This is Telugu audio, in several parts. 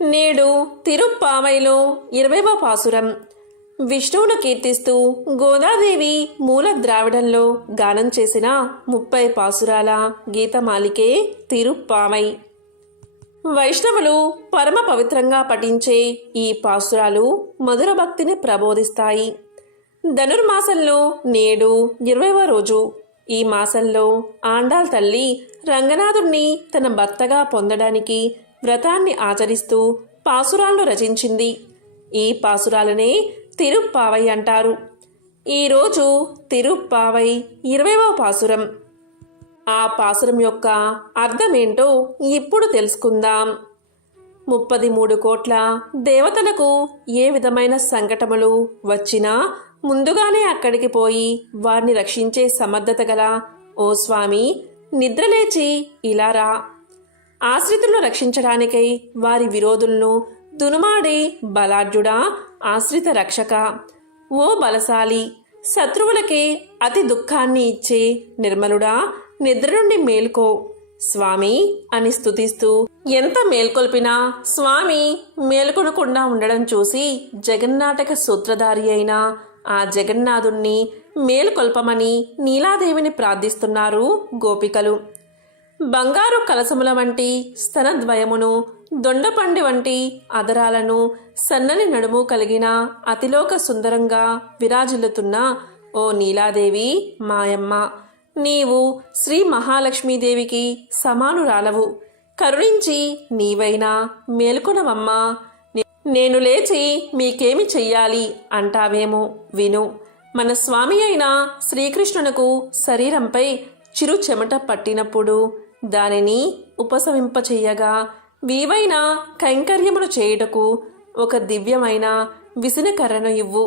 నేడు తిరుప్పావైలో 20వ పాసురం. విష్ణువును కీర్తిస్తూ గోదాదేవి మూల ద్రావిడంలో గానం చేసిన 30 పాసురాల గీతమాలికే తిరుప్పావై. వైష్ణవులు పరమ పవిత్రంగా పఠించే ఈ పాసురాలు మధుర భక్తిని ప్రబోధిస్తాయి. ధనుర్మాసంలో నేడు 20వ రోజు. ఈ మాసంలో ఆండాళ్ తల్లి రంగనాథుణ్ణి తన భర్తగా పొందడానికి వ్రతాన్ని ఆచరిస్తూ పాసురాలను రచించింది. ఈ పాసురాలనే తిరుప్పావై అంటారు. ఈరోజు తిరుప్పావై 20వ పాసురం. ఆ పాసురం యొక్క అర్థమేంటో ఇప్పుడు తెలుసుకుందాం. 33 కోట్ల దేవతలకు ఏ విధమైన సంకటములు వచ్చినా ముందుగానే అక్కడికి పోయి వారిని రక్షించే సమర్థత గల ఓ స్వామి, నిద్రలేచి ఇలా రా. ఆశ్రితులను రక్షించడానికై వారి విరోధులను దునుమాడే బలాఢ్యుడా, ఆశ్రిత రక్షక, ఓ బలశాలి, శత్రువులకే అతి దుఃఖాన్ని ఇచ్చే నిర్మలుడా, నిద్ర నుండి మేల్కో స్వామి అని స్తుతిస్తూ ఎంత మేల్కొల్పినా స్వామి మేల్కొనకుండా ఉండడం చూసి జగన్నాటక సూత్రధారి అయిన ఆ జగన్నాథుణ్ణి మేల్కొల్పమని నీలాదేవిని ప్రార్థిస్తున్నారు గోపికలు. బంగారు కలసముల వంటి స్తనద్వయమును, దొండపండి వంటి అదరాలను, సన్నని నడుము కలిగిన అతిలోక సుందరంగా విరాజిల్లుతున్న ఓ నీలాదేవి మాయమ్మ, నీవు శ్రీ మహాలక్ష్మీదేవికి సమానురాలవు. కరుణించి నీవైనా మేల్కొనవమ్మా. నేను లేచి మీకేమి చెయ్యాలి అంటావేమో విను. మన స్వామి అయిన శ్రీకృష్ణునకు శరీరంపై చిరు చెమట పట్టినప్పుడు దానిని ఉపశమింపచెయ్యగా వీవైన కైంకర్యమును చేయుటకు ఒక దివ్యమైన విసినకర్రను ఇవ్వు.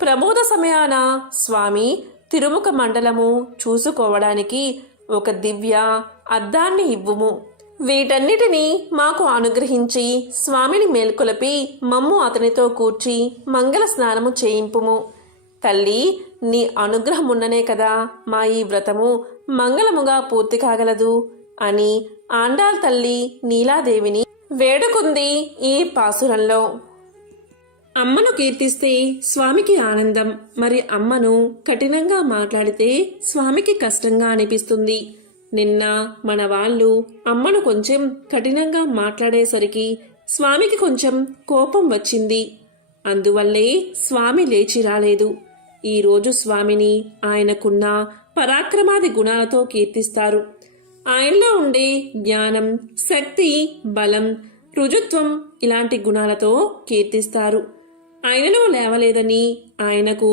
ప్రమోద సమయాన స్వామి తిరుముఖ మండలము చూసుకోవడానికి ఒక దివ్య అద్దాన్ని ఇవ్వుము. వీటన్నిటినీ మాకు అనుగ్రహించి స్వామిని మేల్కొలపి మమ్ము అతనితో కూర్చి మంగళ స్నానము చేయింపుము. తల్లి, నీ అనుగ్రహమున్ననే కదా మా ఈ వ్రతము మంగళముగా పూర్తి కాగలదు అని ఆండాళ్ తల్లి నీలాదేవిని వేడుకుంది ఈ పాసురంలో. అమ్మను కీర్తిస్తే స్వామికి ఆనందం. మరి అమ్మను కఠినంగా మాట్లాడితే స్వామికి కష్టంగా అనిపిస్తుంది. నిన్న మన వాళ్ళు అమ్మను కొంచెం కఠినంగా మాట్లాడేసరికి స్వామికి కొంచెం కోపం వచ్చింది. అందువల్లే స్వామి లేచి రాలేదు. ఈరోజు స్వామిని ఆయనకున్న పరాక్రమాది గుణాలతో కీర్తిస్తారు. ఆయనలో ఉండే జ్ఞానం, శక్తి, బలం, రుజుత్వం ఇలాంటి గుణాలతో కీర్తిస్తారు. ఆయనలో లేవలేదని ఆయనకు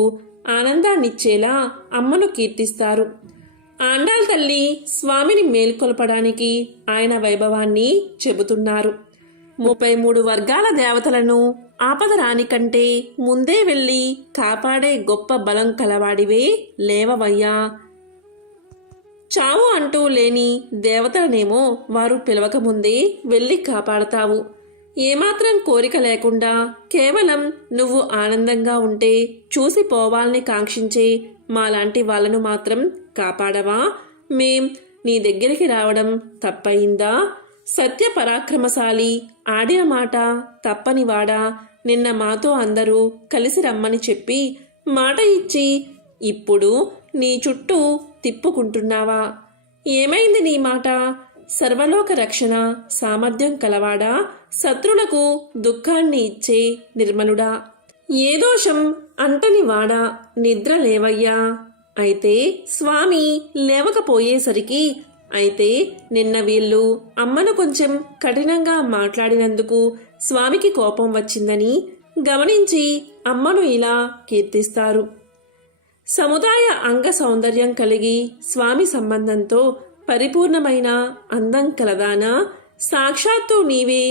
ఆనందాన్నిచ్చేలా అమ్మను కీర్తిస్తారు. ఆండాళ్ తల్లి స్వామిని మేల్కొల్పడానికి ఆయన వైభవాన్ని చెబుతున్నారు. 33 వర్గాల దేవతలను ఆపద రాని కంటే ముందే వెళ్ళి కాపాడే గొప్ప బలం కలవాడివే, లేవవయ్యా. చావు అంటూ లేని దేవతలనేమో వారు పిలవకముందే వెళ్ళి కాపాడతావు. ఏమాత్రం కోరిక లేకుండా కేవలం నువ్వు ఆనందంగా ఉంటే చూసి పోవాలని కాంక్షించే మాలాంటి వాళ్ళను మాత్రం కాపాడవా? మేం నీ దగ్గరికి రావడం తప్పయిందా? సత్య పరాక్రమశాలి, ఆడిన మాట తప్పనివాడా, నిన్న మాతో అందరూ కలిసి రమ్మని చెప్పి మాట ఇచ్చి ఇప్పుడు నీ చుట్టూ తిప్పుకుంటున్నావా? ఏమైంది నీ మాట? సర్వలోక రక్షణ సామర్థ్యం కలవాడా, శత్రులకు దుఃఖాన్ని ఇచ్చే నిర్మలుడా, ఏ దోషం అంటని వాడా, నిద్ర లేవయ్యా. అయితే స్వామి లేవకపోయేసరికి అయితే నిన్న వీళ్ళు అమ్మను కొంచెం కఠినంగా మాట్లాడినందుకు స్వామికి కోపం వచ్చిందని గమనించి అమ్మను ఇలా కీర్తిస్తారు. సముదాయ అంగ సౌందర్యం కలిగి స్వామి సంబంధంతో పరిపూర్ణమైన అందం కలదానా, సాక్షాత్తు నీవే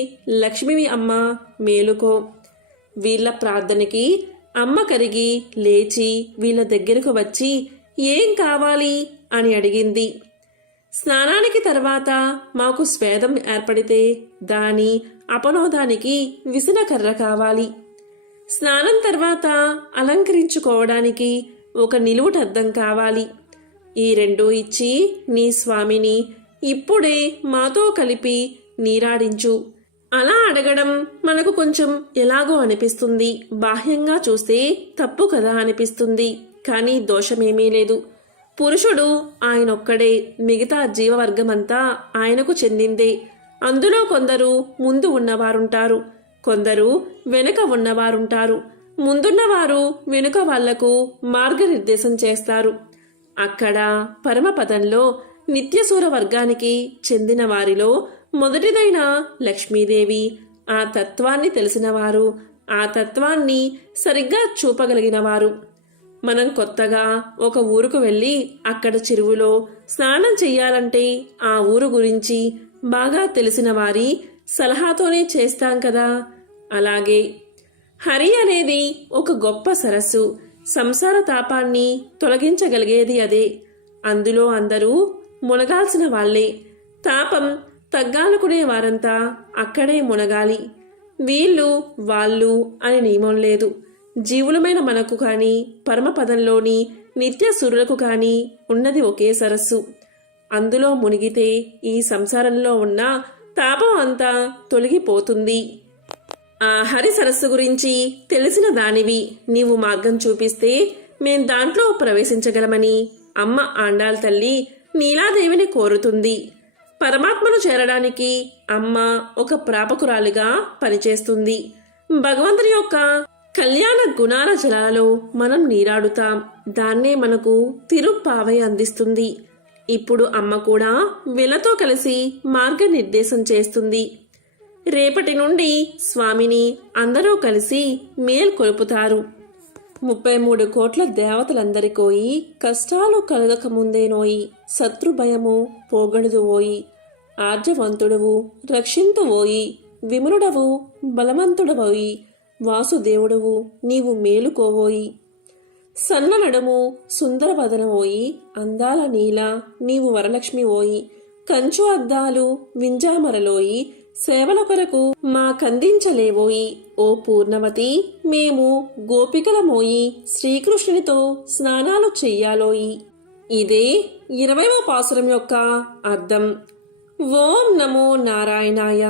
లక్ష్మివి అమ్మ, మేలుకో. వీళ్ళ ప్రార్థనకి అమ్మ కరిగి లేచి వీళ్ళ దగ్గరకు వచ్చి ఏం కావాలి అని అడిగింది. స్నానానికి తర్వాత మాకు స్వేదం ఏర్పడితే దాని అపనోదానికి విసనకర్ర కావాలి. స్నానం తర్వాత అలంకరించుకోవడానికి ఒక నిలువుటద్దం కావాలి. ఈ రెండూ ఇచ్చి నీ స్వామిని ఇప్పుడే మాతో కలిపి నీరాడించు. అలా అడగడం మనకు కొంచెం ఎలాగో అనిపిస్తుంది. బాహ్యంగా చూస్తే తప్పు కదా అనిపిస్తుంది. కానీ దోషమేమీ లేదు. పురుషుడు ఆయనొక్కడే, మిగతా జీవవర్గమంతా ఆయనకు చెందిందే. అందులో కొందరు ముందు ఉన్నవారుంటారు, కొందరు వెనుక ఉన్నవారుంటారు. ముందున్నవారు వెనుక వాళ్లకు మార్గనిర్దేశం చేస్తారు. అక్కడ పరమపదంలో నిత్యసూర వర్గానికి చెందిన వారిలో మొదటిదైన లక్ష్మీదేవి. ఆ తత్వాన్ని తెలిసినవారు, ఆ తత్వాన్ని సరిగ్గా చూపగలిగినవారు. మనం కొత్తగా ఒక ఊరుకు వెళ్ళి అక్కడ చెరువులో స్నానం చెయ్యాలంటే ఆ ఊరు గురించి బాగా తెలిసిన వారి సలహాతోనే చేస్తాం కదా. అలాగే హరి అనేది ఒక గొప్ప సరస్సు. సంసార తాపాన్ని తొలగించగలిగేది అదే. అందులో అందరూ మునగాల్సిన వాళ్లే. తాపం తగ్గాలనుకునే వారంతా అక్కడే మునగాలి. వీళ్ళు వాళ్ళు అని నియమం లేదు. జీవులమైన మనకు కాని పరమపదంలోని నిత్యసురులకు కాని ఉన్నది ఒకే సరస్సు. అందులో మునిగితే ఈ సంసారంలో ఉన్న తాపం అంతా తొలగిపోతుంది. ఆ హరి సరస్సు గురించి తెలిసిన దానివి నీవు మార్గం చూపిస్తే మేం దాంట్లో ప్రవేశించగలమని అమ్మ ఆండాల్ తల్లి నీలాదేవిని కోరుతుంది. పరమాత్మను చేరడానికి అమ్మ ఒక ప్రాపకురాలిగా పనిచేస్తుంది. భగవంతుని యొక్క కళ్యాణ గుణాల జలాలలో మనం నీరాడుతాం. దాన్నే మనకు తిరుప్పావై అందిస్తుంది. ఇప్పుడు అమ్మ కూడా వీళ్ళతో కలిసి మార్గనిర్దేశం చేస్తుంది. రేపటి నుండి స్వామిని అందరూ కలిసి మేల్కొలుపుతారు. 33 కోట్ల దేవతలందరికోయి కష్టాలు కలగకముందేనోయి, శత్రుభయము పోగొడుదువోయి, ఆర్జవంతుడవు రక్షింతువోయి, విమునుడవు బలవంతుడవోయి, వాసుదేవుడవు నీవు మేలుకోవోయి, సన్న నడుము సుందరవదనవోయి, అందాల నీల నీవు వరలక్ష్మి ఓయి, కంచు అద్దాలు వింజామరలోయి, సేవల కొరకు మా కందించలేవోయి, ఓ పూర్ణవతి మేము గోపికలమోయి, శ్రీకృష్ణునితో స్నానాలు చెయ్యాలోయి. ఇదే 20వ పాసురం యొక్క అర్థం. ఓం నమో నారాయణాయ.